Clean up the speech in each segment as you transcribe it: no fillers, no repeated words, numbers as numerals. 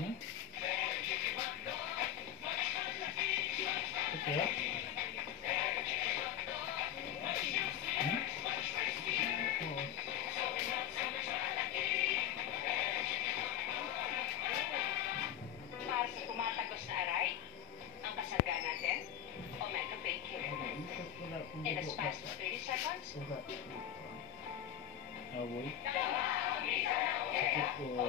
Hmm? Okay. Hmm? Oo. Para sa tumatagos na aray, ang kasangga natin, Omega Painkiller. In as fast as 30 seconds, Awoy. Sakit po.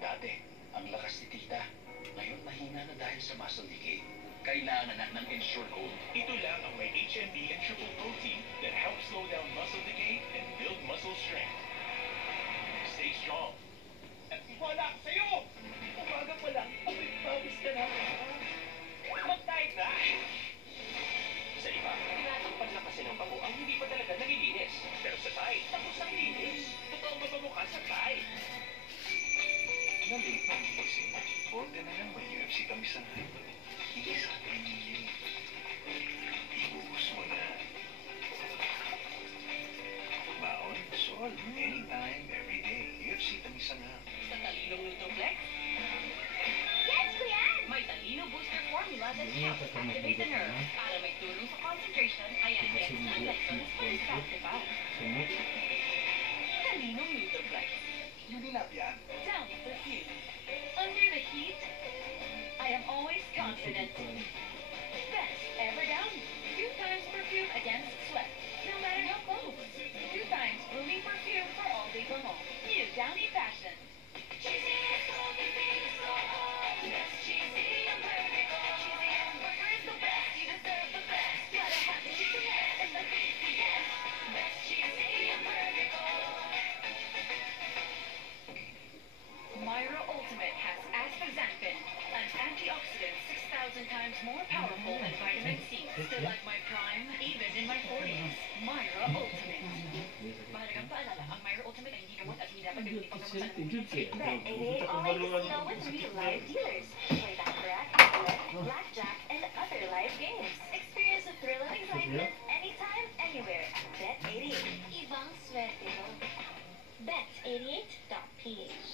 Dati, ang lakas ni tita. Ngayon, mahina na dahil sa muscle decay. Kailangan na ng Ensure Gold. Ito lang ang may HMB and triple protein that helps slow down muscle decay and build muscle strength. Stay strong. At wala sa'yo! Umaga pa lang, amoy pawis ka na. Mag-diet na! Sa iba, tinatakpan lang kasi ng bango ang hindi pa talaga nalilinis. Pero sa Tide, tapos ang linis. Totoo mabango ka sa Tide. Nalate ang gising. Order na lang may UFC tamis ang hype. Isa pinili. Ibuhos mo na. Baon, sol, anytime, everyday. UFC tamis ang hype. sa talinong Nutroflex, Yes, Kuya! may talino booster formula that Hindi helps ka activate the magulat nerve na. para may tulong sa concentration ay ang Kasi Dexa hindi Lessons for Distractival. Sumot. Talinong Nutroflex. Unilab yan. Down perfume. Under the heat, I am always confident. Best ever down. 2 times perfume against sweat. No matter how cold. 2 times blooming perfume for all day long. New Downy Fashion. Myra Ultimate has astaxanthin, an antioxidant 6,000 times more powerful than vitamin C. Still at my prime, even in my 40s. Myra Ultimate. Mahalagang paalala, ang Myra Ultimate ay hindi gamot at hindi dapat gamitin pang gamot sa Bet 88 always casino with real live dealers. Play Baccarat, Roulette, Blackjack, and other live games. Experience the thrill and excitement anytime, anywhere at Bet 88. Ibang swerte mo. Bet88.ph